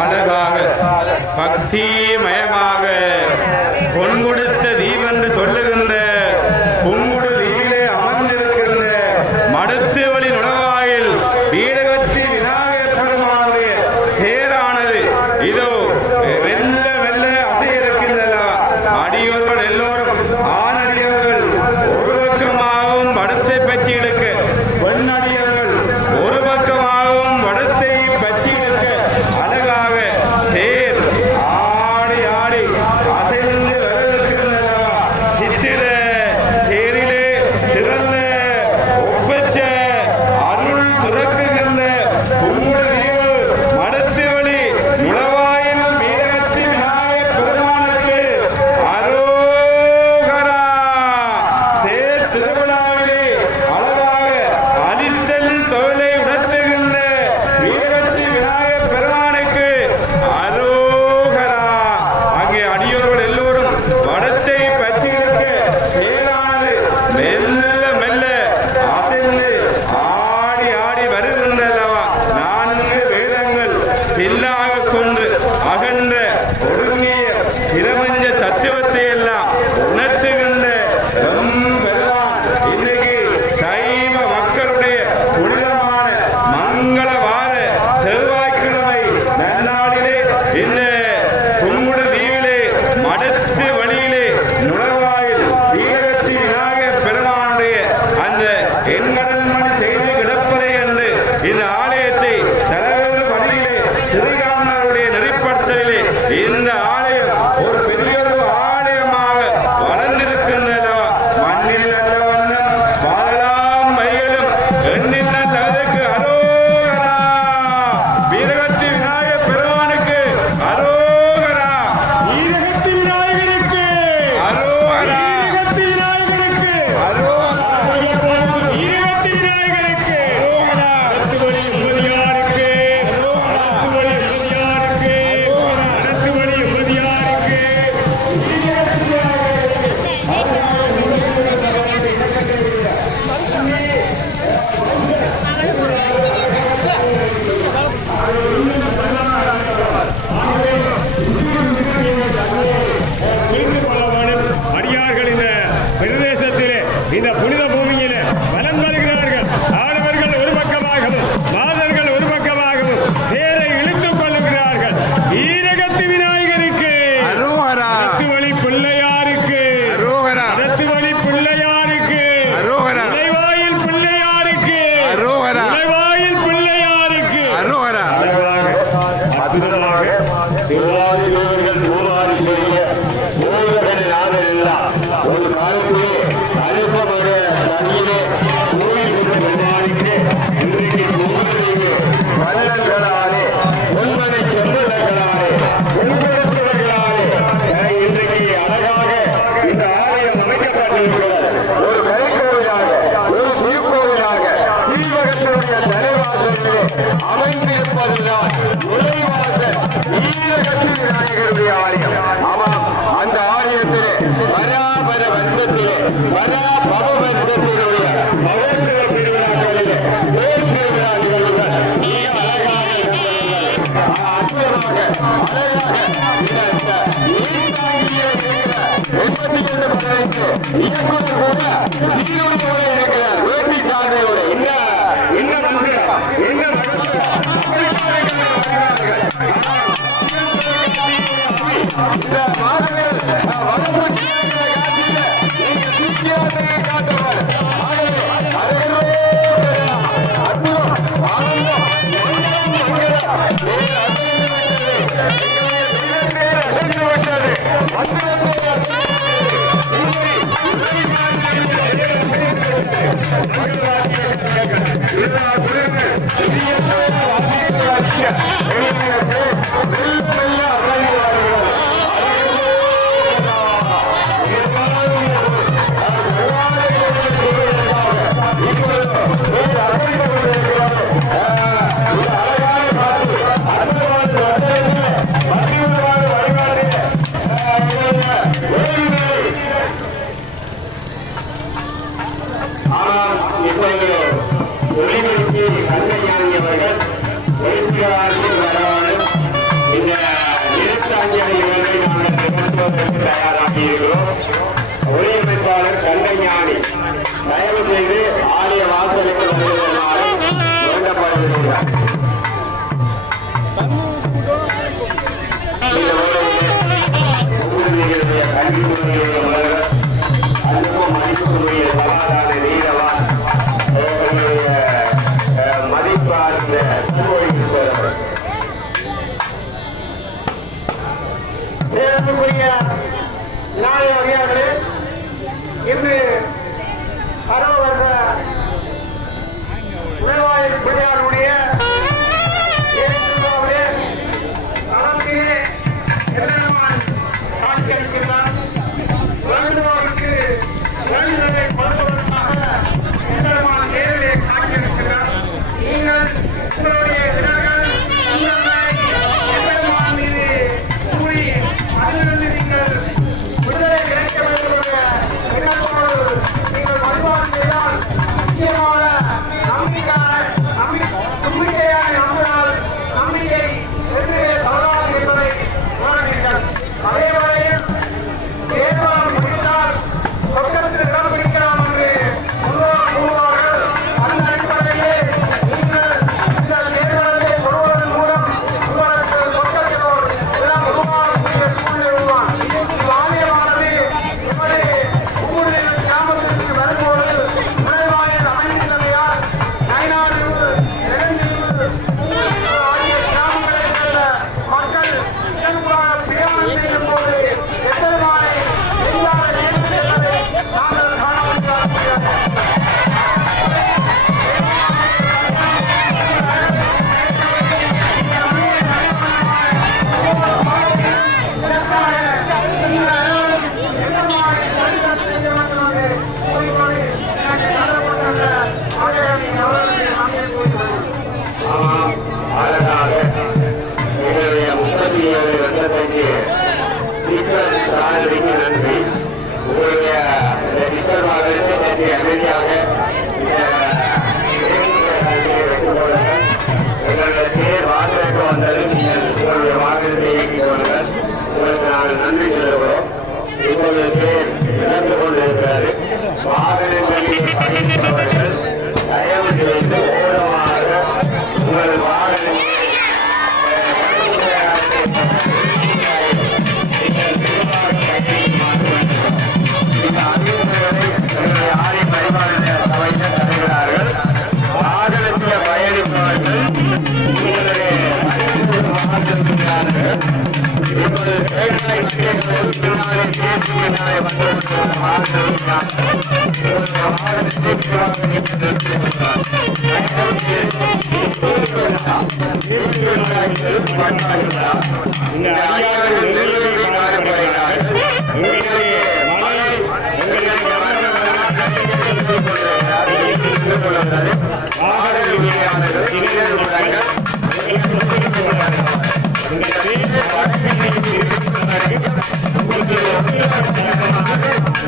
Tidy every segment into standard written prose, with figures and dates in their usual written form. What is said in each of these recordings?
அழகாக பக்திமயமாக பொன் கொடுத்த தீபென்று சொல்லுகின்ற புங்குடு தீவிலே அமர்ந்திருக்கின்ற மடத்து வழி நுழைவாயில் வீரகத்தி விநாயகர் பெருமானுடைய தேரானது இதோ வெல்ல வெல்ல அசையிருக்கின்றன. அடியோர்கள் எல்லோரும் ஆணடியவர்கள் ஒரு பக்கமாகவும் வடத்தை பற்றி எடுக்க, பெண்ணடியவர்கள் ஒரு பக்கமாகவும் வடத்தை பற்றி எடுக்க அழகாக தேர் ஆடி ஆடி அசைந்து வரவிருக்கின்றன. சித்திர தேரிலே சிறந்த ஒப்பற்ற அருள் சுரக்குகின்ற புங்குடுதீவு மடத்து வழி நுழைவாயில் வீரகத்தி விநாயகர் பெருமானுக்கு அரோகரா. தேர் திருவிழாவிலே அழகாக அழித்தல் தொழிலை உணர்த்துகின்ற வீரகத்தி விநாயகர் பெருமானுக்கு அரோகரா. அங்கே அடியோர்கள் எல்லோரும் வடத்தை பற்றி எடுக்க தேரானது மெல்ல மெல்ல அசைந்து ஆடி ஆடி வருகின்றனவா. நான்கு வேதங்கள் சில்லாக கொன்று அகன்ற ஒடுங்கிய பிரபஞ்ச தத்துவத்தை எல்லாம் உணர்த்துகின்ற பெருமான் இன்னைக்கு சைவ மக்களுடைய புனிதமான மங்களவார செவ்வாய்க்கிழமை நன்னாளிலே இந்த புங்குடு தீவிலே மடத்து வழியிலே நுழைவாயில் வீரகத்தி விநாயகர் பெருமானுடைய அந்த எண்கடன்மணி செய்து கிடப்பதை என்று இந்த ஆலயத்தை தலைவர் வழியிலே சிறுகாமருடைய நெறிப்படுத்தலிலே இந்த ஆலயம் ஒரு பெரியொரு ஆலயமாக வளர்ந்திருக்கின்றன. மண்ணில் நல்ல வண்ணம் வாழலாம் மைகளும் எண்ணில் நல்லதற்கு அரோகரா. வீரகத்தி விநாயகர் பெருமானுக்கு அரோகரா. வீரகத்தி விநாயகருக்கு அரோகரா. வீரகத்தி விநாயகருக்கு அரோகரா. வீரகத்தி விநாயகருக்கு அரோகரா. அனத்துவழி உமதியாருக்கு அரோகரா. அனத்துவழி உமதியாருக்கு அரோகரா. அனத்துவழி உமதியாருக்கு அடியார்கள் இந்த பிரதேசத்திலே இந்த புனித பூமியிலே வலம் வருகிறார்கள். ஆடவர்கள் ஒரு பக்கமாகவும் மாதர்கள் ஒரு பக்கமாகவும் தேரை இழுத்துக் கொள்ளுகிறார்கள். வீரகத்தி விநாயகருக்கு அரோகரா. வழி பிள்ளையாருக்கு அரோகரா. வழி பிள்ளையாருக்கு அரோகரா. நுழைவாயில் பிள்ளையாருக்கு அரோகரா. நுழைவாயில் பிள்ளையாருக்கு அரோகரா. அற்புதமாக திருவாதிரிகள் மூவாரி செய்ய மூவர்கள் நாங்கள் எல்லாம் ஒரு காலத்திலே அரசமர தனியிலே கோயிலுக்கு பெருமாளுக்கு இன்றைக்கு மூவரிலே வல்லங்களாலே உண்மனை செல்வர்களாலே உண்படுத்துவர்களாலே இன்றைக்கு அழகாக இந்த ஆலயம் அமைக்கப்பட்டிருக்கிறது. ஒரு கலைக்கோவிலாக, ஒரு திருக்கோவிலாக தீவகத்தினுடைய தலைவாசலிலே அமைந்திருப்பதுதான் நுழைவாசல் வீரகத்தி விநாயகருடைய ஆலயம். ஆமாம், அந்த ஆலயத்திலே பராபர வம்சத்திலே பராபவ வம்சத்தினுடைய மகோத்சவ பெருவிழாக்களிலே தேர் திருவிழா நிகழ்வுகள் மிக அழகாக நடந்தது. அற்புதமாக அழகாக இந்த நீர்த்தாங்கியே இருக்கிற 82 இயக்குனர் கூட சீருடையோடு இருக்கிறார். வேட்டி சார்ந்தோடு என்ன மந்திரம் என்ன மகத்துவம் இந்த மாதங்கள் வரப்பட்ட காட்சியில இந்த சூழ்ச்சியாட்டையை காட்டுவார். ஆகவே அற்புதம் ஆனந்தம் அசைந்து விட்டது. அழகான பெருமையுள்ள மனிதர், அதுக்கும் மதிப்புக்குரிய சமாதான நீதவான் எங்களுடைய மதிப்பார்ந்த சண்முக ஈஸ்வரர். பேரன்புக்குரிய நாய வகையாளர்களே, இன்று 60 வருஷ உள்வாயில் பிள்ளையாருடைய ஏற்றுமாவே களத்திலே எல்லோருமான் காட்சியளிக்கின்றார். வேண்டுவோருக்கு வேண்டுதலை கொடுப்பதற்காக எல்லோருமான் நேரிலே காட்சியளிக்கிறார். நீங்கள் உங்களுடைய விரல்கள் உங்களை எல்லோருமான் மீது கூறி அதிலிருந்து நீங்கள் விடுதலை கிடைக்க வேண்டும் என்ற எண்ணத்தோடு நீங்கள் வழிபாடு செய்தால் நிச்சயமாக நம்பிக்கையான நம்பினால் நம்பிக்கை வெற்றியை தவறாது என்பதை உணர்வீர்கள். அதே வேளையில் தேர்வால் முடிந்தால் சொர்க்கத்தில் இடம் பிடிக்கலாம் என்று முன்னோர் கூறுவார்கள். அந்த அடிப்படையிலே நீங்கள் இந்த தேர்தலை கொள்வதன் மூலம் உங்களுக்கு சொர்க்கத்தினோர் இடம் உருவாகக்கூடிய சூழ்நிலை உருவான். இவ்வாலயமானது எமது ஊரில் கிராமத்திற்கு வரும்போது நுழைவாயில் அமைந்துள்ளமையால் நயினாறு, நெடுந்தீவு ஆகிய கிராமங்களைச் சேர்ந்த மக்கள் இதற்காக பிரயாணம் செய்யும் போது எத்தனை எளிதாக நேர்த்திருப்பதை நாங்கள் காண முடியாது. ஆமாம், அழகாக எங்களுடைய 37 வருடத்துக்கு டீச்சர் சாதனைக்கு நன்றி. உங்களுடைய இந்த டீச்சர் வாகனத்தை நேற்று அமைதியாக எங்களுடைய பேர் வாசலுக்கு வந்தது. நீங்கள் உங்களுடைய வாகனத்தை இயக்கிக் கொள்ளுங்கள். உங்களுக்கு நாங்கள் நன்றி சொல்லுகிறோம். இப்பொழுது பேர் இழந்து கொண்டிருக்கிறது. வாகனங்களில் பயணிப்பவர்கள் தயவு செய்து ஓரமாக உங்கள் வாகனத்தை இந்த அறிவுரைகளை எங்களுடைய ஆரிய பரிமாற்ற சபையினர் தருகிறார்கள். வாகனத்தில் பயணிப்பவர்கள் உங்களுடைய மாற்றிருக்கிறார்கள். இப்போது தேர்தலை மக்கள் பின்னாலே தேர்தல் பின்னாலே வந்திருக்கிற வாகனத்தை இந்த அதிகாரிகள் நெருங்கி காணப்படுகிறார்கள். எங்களுடைய மலை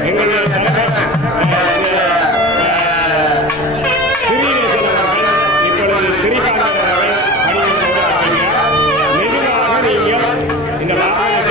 எங்களுடைய தலைவர் இப்பொழுது சிறிகாந்தர் அவர்கள் மெதுவாக நீங்கள் இந்த வாகனத்தை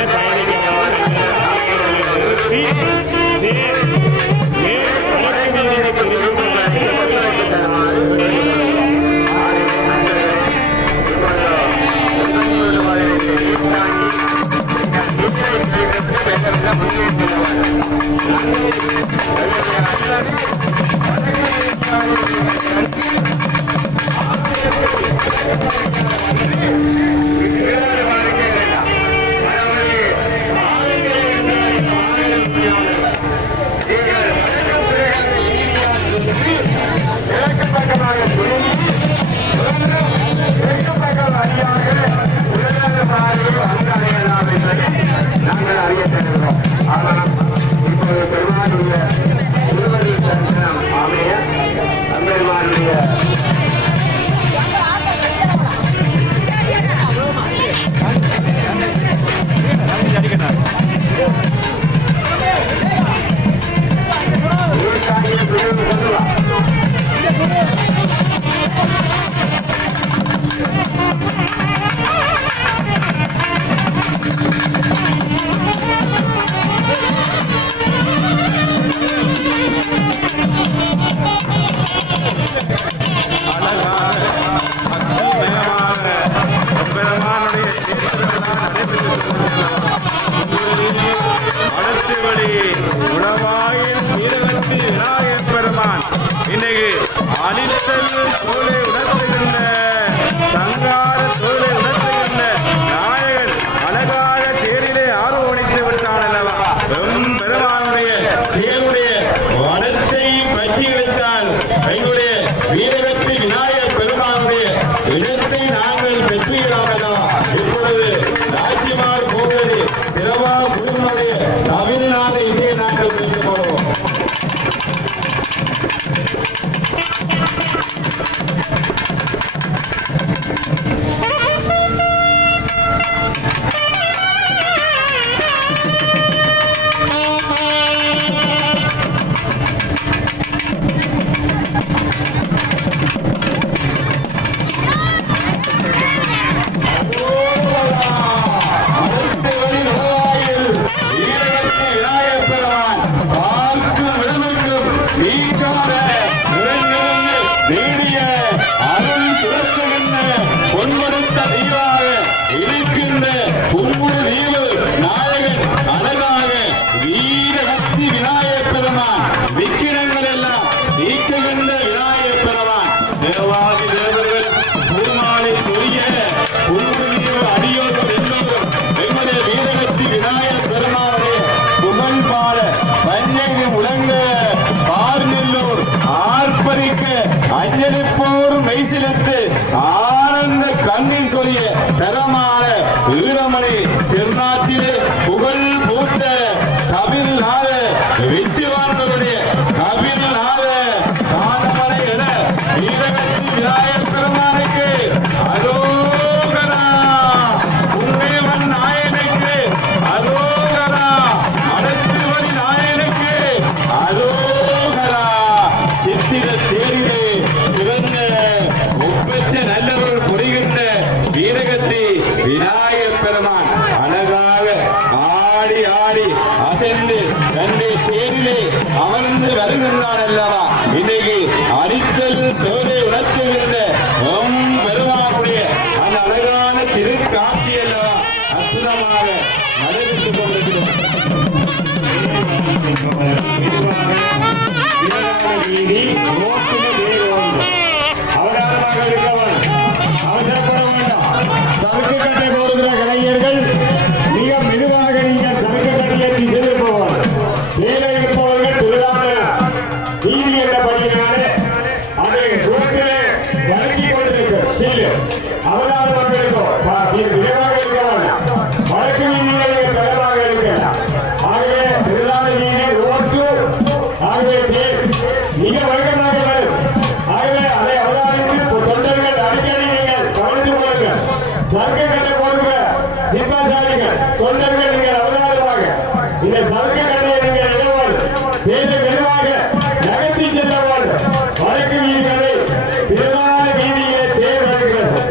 ஈரமணி திருநாட்டிலே புகழ் பூத்த கபில்நாத வித்திவான்களுடைய கபில்நாத தானமலை என வீரகத்தி விநாயகர் பெருமானுக்கு அரோகரா, உண்மையவன் நாயனுக்கு அரோகரா, அனைத்துவரி நாயனுக்கு அரோகரா. சித்திர தேரிலே சிறந்த ஒப்பற்ற நல்லவர்கள் புரிகின்ற வீரகத்தி விநாயகர் பெருமான் அழகாக ஆடி ஆடி அசைந்து தன்னை தேரிலே அமர்ந்து வருகின்றான் அல்லவா. இன்னைக்கு அரித்தல் தோலை உணர்த்துகின்ற பெருமானுடைய அந்த அழகான திருக்காட்சி அல்லவா அற்புதமாக நடைபெற்றுக் கொண்டிருக்கிறோம். அவதாரமாக இருக்கவன் அவசரப்பட வேண்டாம். சறுக்கு கட்டை போடுகிற கலைஞர்கள் மிக மெதுவாக நீங்கள் சறுக்கு கட்டையை சென்றிருப்பவர். மேலே இருப்பவர்கள் தொழிலாளர் வீதி என்ற பணியினாலே அதை ரோட்டிலே இறங்கிக் கொண்டிருக்க செல்லு அவதாரமாக இருக்கும். விரைவாக இருக்கலாம். வடக்கு வீதியிலே வேகமாக இருக்கலாம். ஆகவே தொழிலாளர் வீதி ரோட்டு ஆகவே மிக வேகமாக வரும். ஆகவே அதை அவதானித்து தொண்டர்கள் அடிக்கடி நீங்கள் கவனித்துக் கொள்ளுங்கள். சர்க்கை கட்டை போடுகிற சிப்பாசாரிகள் தொண்டர்கள் நீங்கள் அவதானமாக இந்த சர்க்கை கட்டையை நீங்கள் இடவால் வேறு மெதுவாக நகர்த்தி செல்ல வேண்டும். வடக்கு வீதிகளை பிரதான வீதியிலே தேர் வருகிறது.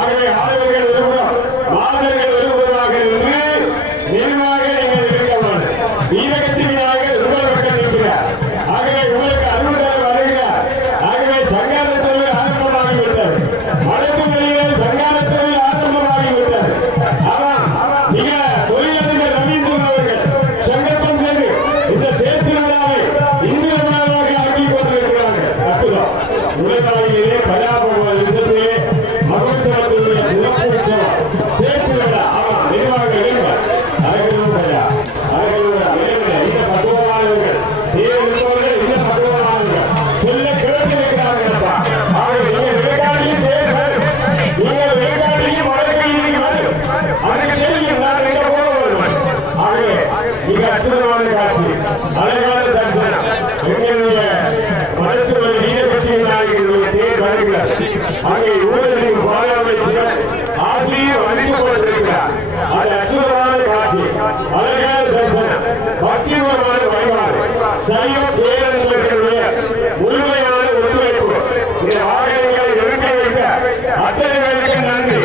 ஆகவே ஆளுநர்கள் விரும்புகிறோம், மாணவர்கள் விரும்புவதாக இருந்து மெதுவாக நீங்கள் இருக்க வேண்டும். வீரகத்தி விநாயகர் உங்கள் பக்கம் இருக்கிறார். ஆகவே உங்களுக்கு அருள்தர வருகிறார். ஆகவே சங்காரத்தொழில் ஆரம்பமாகிவிட்டது. வடக்கு வழியிலே சங்காரத்தொழில் ஆரம்பமாகிவிட்டது. ஆமாம், மிக தொழிலதிபர் ரவீந்திரன் அவர்கள் சங்கல்பம் செய்து இந்த தேர் திருவிழாவை இந்து விழாவாக ஆக்கிக் கொண்டிருக்கிறார்கள். அற்புதம். உலகாவிலே கலாபவ விசத்திலே மகோத்சவத்தினுடைய சிறப்பு உற்சவம் தேர் திருவிழா. ஆமாம், மெதுவாக எழுங்கள். அழகா இந்த பக்குவமானவர்கள் தேர் இருப்பவர்கள் இந்த பக்குவமானவர்கள் சொல்ல கேட்டிருக்கிறார்கள். நீங்கள் விளையாடியும் தேர் வரும். நீங்கள் விளையாடியும் வடக்கு வீதிக்கு வரும். அதுக்கு தெரியும் நான் எங்க போக வேண்டும். ஆகவே மிக அற்புதமான காட்சி, அழகான தரிசனம். எங்களுடைய மருத்துவ வீரகத்தி விநாயகருடைய தேர் வருகிறார். அங்கே ஊழலின் பாராமைச்சர் ஆசிரியர் வணிந்து கொண்டிருக்கிறார். அது அற்புதமான காட்சி, அழகான தரிசனம், பக்திபூர்வமான வழிபாடு, சைவ பேரர்களுடைய முழுமையான ஒத்துழைப்பு. இந்த வாகனங்களை நிறுத்தி வைக்க அத்தனை பேருக்கு நன்றி.